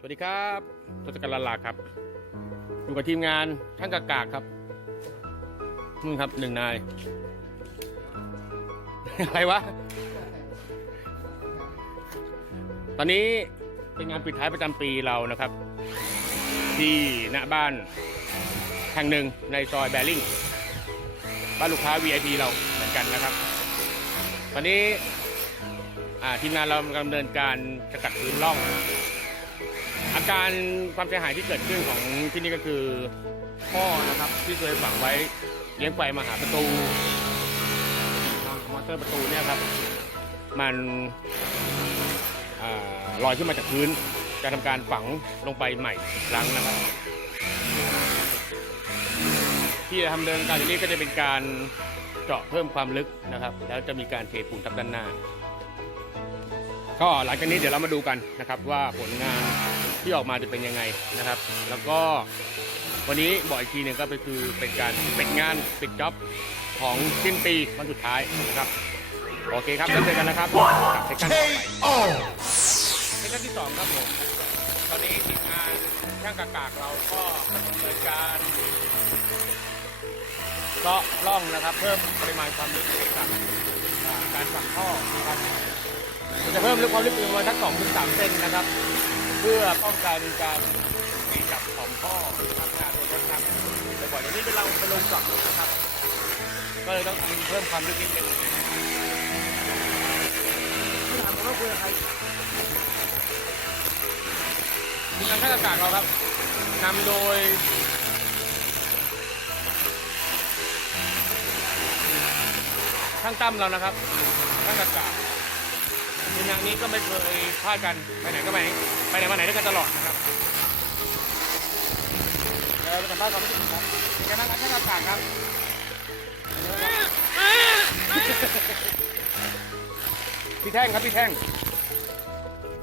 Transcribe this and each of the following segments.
สวัสดีครับทศกัณฐ์ลาลาครับ อยู่กับทีมงานช่างกากากครับนู่นครับหนึ่งนาย อะไรวะ ตอนนี้เป็นงานปิดท้ายประจำปีเรานะครับ ที่หน้าบ้านแห่งหนึ่งในซอยแบริ่งบ้านลูกค้า VIP เราเหมือนกันนะครับ ตอนนี้ทีมงานเรากำลังดำเนินการจะกัดพื้นร่อง อาการความเสียหายที่เกิดขึ้นของที่นี่ก็คือท่อนะครับที่เคยฝังไว้เลี้ยงไฟมาหาประตูมอเตอร์ประตูเนี่ยครับ มันอลอยขึ้นมาจากพื้น จะทำการฝังลงไปใหม่ครั้งนะครับ ที่จะทำเนินการนี้ก็จะเป็นการเจาะเพิ่มความลึกนะครับ แล้วจะมีการเทปูนทับด้านหน้า ก็หลังจากนี้เดี๋ยวเรามาดูกันนะครับว่าผลงาน ที่ออกมาจะเป็นยังไงนะครับ แล้วก็วันนี้บอกอีกทีหนึ่งก็เป็นคือเป็นการปิดงานปิดจ็อบของสิ้นปีวันสุดท้ายนะครับโอเคครับแล้วเจอกันนะครับกับเซสชั่นต่อไปเซสชั่นที่สองครับผมตอนนี้ทีมงานช่างกากากเราก็ดำเนินการเจาะร่องนะครับ เพิ่มปริมาณความลึกให้กับอ่าการฝังท่อนะครับเราจะเพิ่มลึกความลึกประมาณสักสองถึงสามเซนนะครับ เพื่อป้องกันการตีจับของท่อทำงานโดยรถน้ำแต่ก่อนอย่างนี้เป็นเราเป็นลงจับนะครับ ก็เลยต้องเพิ่มความลึกนิดนึงถามผมว่าคุยกับใครทีมงานข้าราชการเราครับนำโดยช่างตั้มเรานะครับช่างกากาศ ทีมงานนี้ก็ไม่เคยพลาดกันไปไหนก็ไปไปไหนมาไหนด้วยกันตลอดนะครับเดี๋ยวเราไปสัมภาษณ์ความรู้สึกครับเป็นไงบ้างครับช่างอากาศครับพี่แท่งครับพี่แท่ง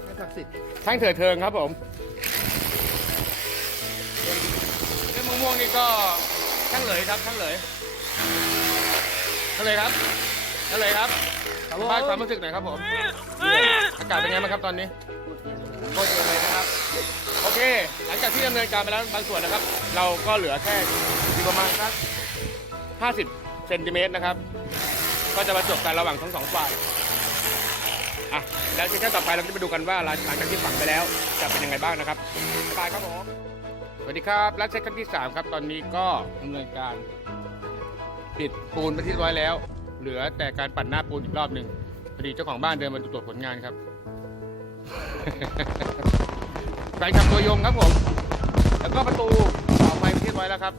ไม่ศักดิ์สิทธิ์แท่งเถิดเทิงครับผมเรื่องมะม่วงนี่ก็ช่างเหลยครับช่างเหลยช่างเหลยครับ ช่างเหลยครับสัมภาษณ์ความรู้สึกหน่อยครับผม อากาศเป็นไงบ้างครับตอนนี้ โคตรเย็นเลยนะครับ โอเค หลังจากที่ดำเนินการไปแล้วบางส่วนนะครับ เราก็เหลือแค่อยู่ประมาณสัก50เซนติเมตรนะครับ ก็จะมาจบกันระหว่างทั้งสองฝ่ายอะแล้วที่ขั้นต่อไปเราจะไปดูกันว่าหลังจากที่ฝังไปแล้วจะเป็นยังไงบ้างนะครับบ๊ายบายครับผมสวัสดีครับและเซตขั้นที่สามครับตอนนี้ก็ดำเนินการปิดปูนไปที่เรียบร้อยแล้ว เหลือแต่การปั่นหน้าปูนอีกรอบหนึ่งพอดีเจ้าของบ้านเดินมาตรวจผลงานครับแฟนคลับตัวยงครับผม แล้วก็ประตูต่อไปเรียบร้อยแล้วครับ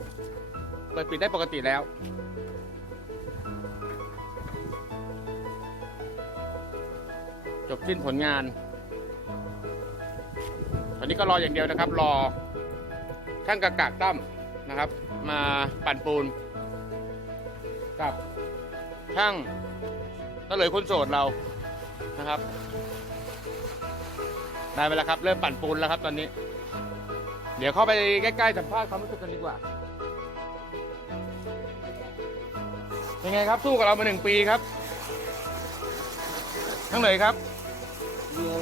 เปิดปิดได้ปกติแล้วจบสิ้นผลงาน ตอนนี้ก็รออย่างเดียวนะครับ รอช่างกากากตั้มนะครับ มาปั่นปูนกับ ช่างก็เลยคนโสดเรานะครับได้ไปแล้วครับ เริ่มปั่นปูนแล้วครับ ตอนนี้ เดี๋ยวเข้าไปใกล้ๆสัมภาษณ์ความรู้สึกกันดีกว่าเป็นไงครับสู้กับเรามาหนึ่งปีครับทั้งเลยครับ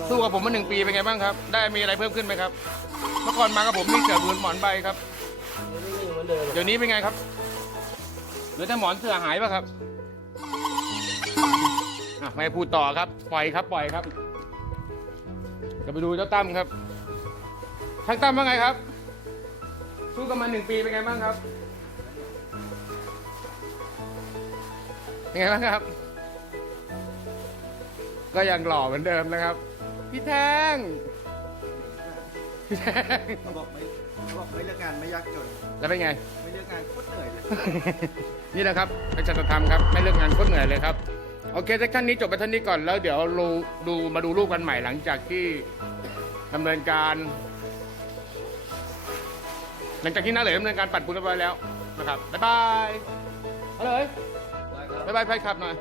สู้กับผมมาหนึ่งปีเป็นไงบ้างครับ ได้มีอะไรเพิ่มขึ้นไหมครับ เมื่อก่อนมากับผมนี่เสือบืนหมอนใบครับ เดี๋ยวนี้เป็นไงครับหลือแต่หมอนเสือหายป่ะครับ อะไม่พูดต่อครับ ปล่อยครับ ปล่อยครับจะไปดูเจ้าตั้มครับช่างตั้มว่าไงครับ สู้กันมาหนึ่งปีเป็นไงบ้างครับ เป็นไงบ้างครับ ก็ยังหล่อเหมือนเดิมนะครับ พี่แท่งพี่แท่งเขาบอกไม่เขาบอกไม่เลือกงานไม่ยากจน แล้วเป็นไง ไม่เลือกงานโคตรเหนื่อยเลย นี่แหละครับเป็นจัตธรรมครับ ไม่เลิกงานโคตรเหนื่อยเลยครับ โอเคเซสชั่นนี้จบไปท่านี้ก่อนแล้วเดี๋ยวเราดูมาดูรูปกันใหม่หลังจากที่ดำเนินการ หลังจากที่น้าเหลยดำเนินการปัดปูนเรียบร้อยแล้วนะครับบ๊ายบายเอาเลยบ๊ายบายแฟนคลับหน่อย